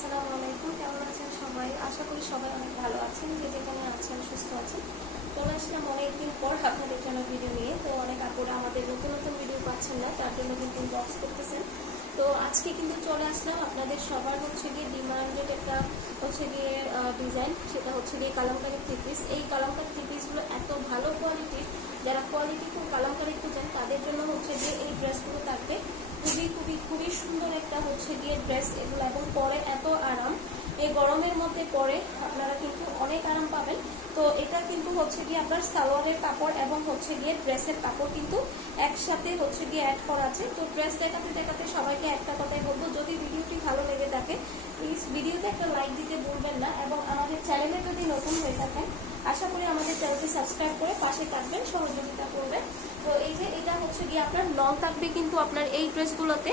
আসসালামু আলাইকুম। কেমন আছেন সবাই? আশা করি সবাই অনেক ভালো আছেন, যে যেখানে আছেন সুস্থ আছেন। চলে আসলাম অনেকদিন পর আপনাদের জন্য ভিডিও নিয়ে। তো অনেক আপুরা আমাদের নতুন নতুন ভিডিও পাচ্ছেন না, তার জন্য কিন্তু ইনবক্স করতেছেন। তো আজকে কিন্তু চলে আসলাম আপনাদের সবার গিয়ে ডিমান্ডেড একটা গিয়ে ডিজাইন, সেটা গিয়ে কালামকারী থ্রি পিস। এই কালামকারী থ্রি পিসগুলো এত ভালো কোয়ালিটির, যারা কোয়ালিটি খুব কালামকারী খুঁজেন তাদের জন্য গিয়ে এই ড্রেসগুলো থাকবে। খুবই খুবই খুবই সুন্দর একটা গিয়ে ড্রেস এগুলো, এবং পরে এত আরাম। এই গরমের মধ্যে পরে আপনারা কিন্তু অনেক আরাম পাবেন। তো এটা কিন্তু গিয়ে আপনার সালোয়ারের কাপড় এবং গিয়ে ড্রেসের কাপড় কিন্তু একসাথে গিয়ে অ্যাড করা আছে। তো ড্রেস দেখাতে দেখাতে সবাইকে একটা কথাই বলবো, যদি ভিডিওটি ভালো লেগে থাকে প্লিজ ভিডিওতে একটা লাইক দিতে ভুলবেন না, এবং আমাদের চ্যানেলে যদি নতুন হয়ে থাকেন আশা করি আমাদের চ্যানেলটি সাবস্ক্রাইব করে পাশে থাকবেন, সহযোগিতা করবেন। তো এই যে এটা গিয়ে আপনার লং থাকবে কিন্তু আপনার এই ড্রেসগুলোতে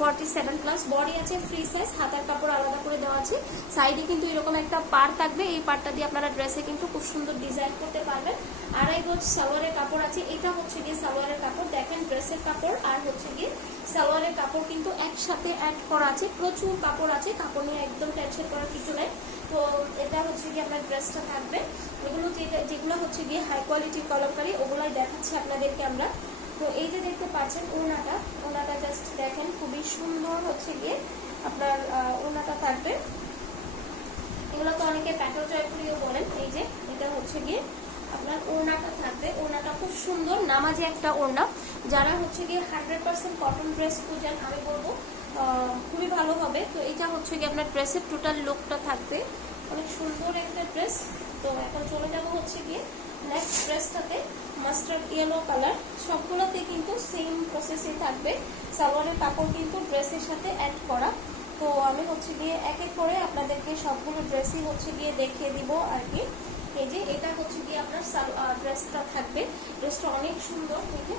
47+, বডি আছে ফ্রি সাইজ, হাতার কাপড় আলাদা করে দেওয়া আছে। সাইডে কিন্তু এরকম একটা পার থাকবে, এই পারটা দিয়ে আপনারা ড্রেসে কিন্তু খুব সুন্দর ডিজাইন করতে পারবেন। আড়াই গজ সালোয়ারের কাপড় আছে, এটা গিয়ে সালোয়ারের কাপড়। দেখেন ড্রেসের কাপড় আর গিয়ে সালোয়ারের কাপড় কিন্তু একসাথে অ্যাড করা আছে, প্রচুর কাপড় আছে, কাপড় নিয়ে একদম টেনশন করার কিছু নেই। তো এটা গিয়ে আপনার ড্রেসটা থাকবে। এগুলো যেগুলো গিয়ে হাই কোয়ালিটির কলমকারী, ওগুলাই দেখাচ্ছি আপনাদেরকে আমরা। তো এই যে দেখতে পাচ্ছেন ওনাটা জাস্ট দেখেন, খুবই সুন্দর গিয়ে আপনার ওনাটা থাকবে। এগুলো তো অনেকে প্যাটেল জয়পুরিও বলেন। এই যে এটা গিয়ে আপনার ওড়নাটা থাকবে। ওড়নাটা খুব সুন্দর নামাজি একটা ওড়না। যারা গিয়ে 100% কটন ড্রেস খুঁজেন আমি বলবো খুবই ভালো হবে। তো এটা গিয়ে আপনার ড্রেসের টোটাল লুকটা থাকবে, অনেক সুন্দর একটা ড্রেস। তো এখন চলে যাবো গিয়ে নেক্সট ড্রেসটাতে, মাস্টার্ড ইয়েলো কালার। সবগুলোতে কিন্তু সেম প্রসেসে থাকবে, সালোয়ারের কাপড় কিন্তু ড্রেসের সাথে অ্যাড করা। তো আমি গিয়ে এক এক করে আপনাদেরকে সবগুলো ড্রেসই গিয়ে দেখিয়ে দিব আর কি। এই যে এটা গিয়ে আপনার ড্রেসটা থাকবে, ড্রেসটা অনেক সুন্দর। দেখে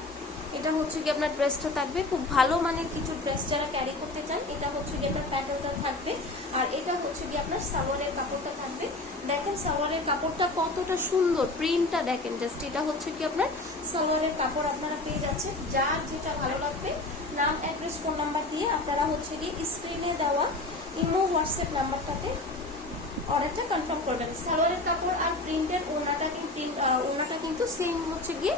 এটা গিয়ে আপনার ড্রেসটা থাকবে, খুব ভালো মানের কিছু ড্রেস যারা ক্যারি করতে চান এটা গিয়ে আপনার প্যাটার্নটা থাকবে। আর এটা গিয়ে আপনার সালোয়ারের কাপড়টা থাকবে। দেখেন সালোয়ারের কাপড়টা কতটা সুন্দর, প্রিন্টটা দেখেন জাস্ট। এটা কি আপনার সালোয়ারের কাপড় আপনারা পেয়ে যাচ্ছেন। যার যেটা ভালো লাগবে নাম, অ্যাড্রেস, ফোন নাম্বার দিয়ে আপনারা গিয়ে স্ক্রিনে দেওয়া ইমো হোয়াটসঅ্যাপ নাম্বারটাতে অর্ডারটা কনফার্ম করবেন। সালোয়ারের কাপড় আর প্রিন্টের ওড়নাটা কিন্তু সেম গিয়ে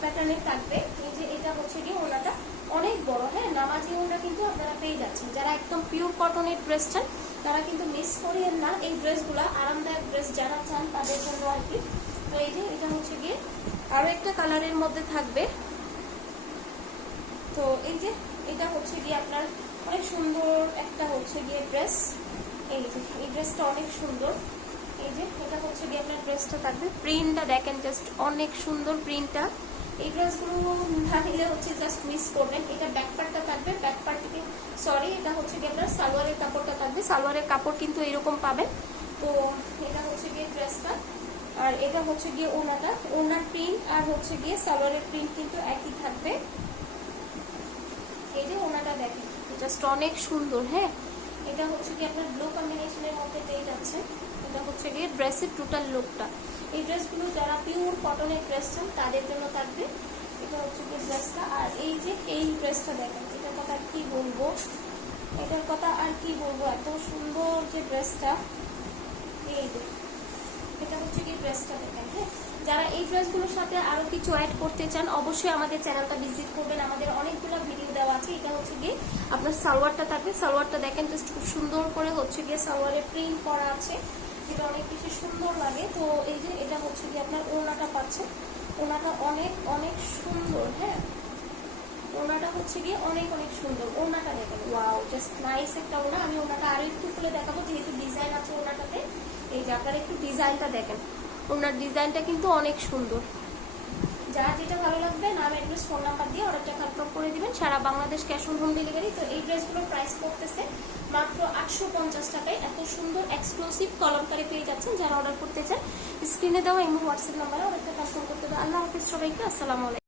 প্যাটার্নে থাকবে। এই যে এটা গিয়ে ওড়নাটা অনেক বড়, হ্যাঁ নামাজি ওড়না কিন্তু আপনারা পেয়ে যাচ্ছেন। যারা একদম পিওর কটনের ড্রেস চান তারা কিন্তু মিস করিয়েন না এই ড্রেসগুলো, আরামদায়ক ড্রেস যারা চান তাদের জন্য আর কি। তো এই যে এটা গিয়ে আরো একটা কালারের মধ্যে থাকবে। তো এই যে এটা গিয়ে আপনার অনেক সুন্দর একটা গিয়ে ড্রেস। এই যে এই ড্রেসটা অনেক সুন্দর। এই যে এটা গিয়ে আপনার ড্রেসটা থাকবে, প্রিন্টটা দেখেন জাস্ট অনেক সুন্দর প্রিন্টটা। এই ড্রেসগুলো না নিলে জাস্ট মিস করবেন। এটা ব্যাক পার্টটা থাকবে, ব্যাক পার্ট থেকে এটা গিয়ে আপনার সালোয়ারের কাপড়টা থাকবে। সালোয়ারের কাপড় কিন্তু এরকম পাবেন। তো এটা গিয়ে ড্রেসটা, আর এটা গিয়ে ওড়নাটা। ওড়নার প্রিন্ট আর গিয়ে সালোয়ারের প্রিন্ট কিন্তু একই থাকবে। এই যে ওড়নাটা দেখেন জাস্ট অনেক সুন্দর। হ্যাঁ এটা গিয়ে আপনার ব্লু কম্বিনেশনের মধ্যে পেয়ে যাচ্ছে। এটা গিয়ে ড্রেসের টোটাল লুকটা। এই ড্রেসগুলো যারা পিওর কটনের ড্রেস চান তাদের জন্য থাকবে। এটা গিয়ে ড্রেসটা। আর এই যে এই ড্রেসটা দেখেন, এটার কথা আর কি বলবো, এত সুন্দর যে ড্রেসটা। এই যে এটা গিয়ে ড্রেসটা দেখেন। হ্যাঁ যারা এই ড্রেসগুলোর সাথে আরো কিছু অ্যাড করতে চান অবশ্যই আমাদের চ্যানেলটা ভিজিট করবেন, আমাদের অনেকগুলো ভিডিও দেওয়া আছে। এটা গিয়ে আপনার সালোয়ারটা থাকবে। সালোয়ারটা দেখেন জাস্ট খুব সুন্দর করে গিয়ে সালোয়ারে প্রিন্ট করা আছে, এটা অনেক বেশি সুন্দর লাগে। তো এই যে এটা গিয়ে আপনার ওড়নাটা পাচ্ছে, ওড়নাটা অনেক অনেক সুন্দর। হ্যাঁ ওড়নাটা গিয়ে অনেক অনেক সুন্দর। ওড়নাটা দেখেন, ওয়াও জাস্ট নাইস একটা ওড়না। আমি ওড়নাটা আরো একটু খুলে দেখাবো, যেহেতু ডিজাইন আছে ওড়নাটাতে। এই যে আপনারা একটু ডিজাইনটা দেখেন, ওনার ডিজাইনটা কিন্তু অনেক সুন্দর। যার যেটা ভালো লাগবে নাম, অ্যাড্রেস, ফোন নাম্বার দিয়ে অর্ডারটা কনফার্ম করে দিবেন। সারা Bangladesh cash on home delivery. তো এই ড্রেসগুলোর প্রাইস পড়তেছে মাত্র 850 টাকায়। এত সুন্দর এক্সক্লুসিভ কলমকারী পেয়ে যাচ্ছেন। যারা অর্ডার করতে চান স্ক্রিনে দেওয়া ইমো হোয়াটসঅ্যাপ নাম্বারে অর্ডারটা কনফার্ম করতে হবে। আল্লাহ হাফিজ সবাইকে, আসসালামু আলাইকুম।